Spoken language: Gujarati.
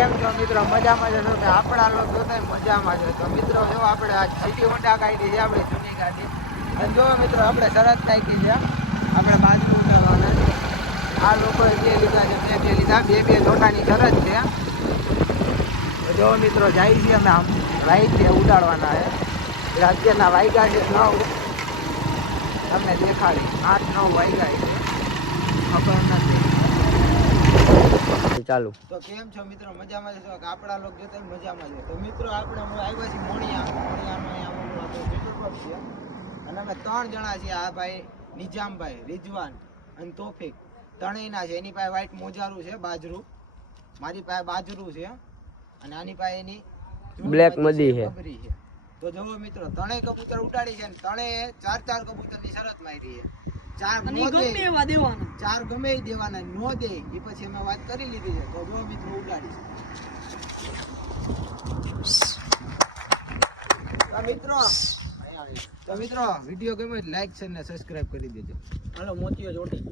કેમ છો મિત્રો? મજામાં છો કે આપણા લોકો જોતા મજામાં છે? તો મિત્રો જો આપણે આ સિટી હોન્ડા કાઢી છે, આપણે જૂની ગાડી. અને જો મિત્રો આપણે શરત નાખી છે, આપણે બાજુ ઉડાવવાના. આ લોકોએ બે લીધા છે, બે લીધા, બે લોટાની શરત છે. તો જો મિત્રો જાય છે, અમે આમ રાઈટે ઉડાડવાના છે. અત્યારના વાગ્યા છે 9, તમને દેખાડી 8-9 વાગ્યા છે, ખબર નથી. ચાલુ. તો કેમ છો મિત્રો? મજામાં છો કે આપણા લોકો જોતા મજામાં છે? તો મિત્રો આપણે આવ્યા છીએ મોણિયામાં અહીંયા પેટ્રોલ પંપ છે અને અમે 3 જણા છીએ. આ ભાઈ નિજામભાઈ, રિજવાન અને તોફિક ત્રણેયના છે. એની પાસે વ્હાઈટ મોજારું છે, બાજરું. મારી પાસે બાજરું છે અને આની પાસે એની બ્લેક મદી છે. તો જો મિત્રો ત્રણેય કબૂતર ઉડાડી છે અને ત્રણેય 4 કબૂતરની શરત મારી છે. 4 ગમે દેવાના, નો દે એ પછી અમે વાત કરી લીધી છે. તો જો મિત્રો ઉડાડી તો મિત્રો વિડીયો ગમે લાઈક શેર ને સબસ્ક્રાઇબ કરી દેજો. હાલો મોતીઓ જોડી.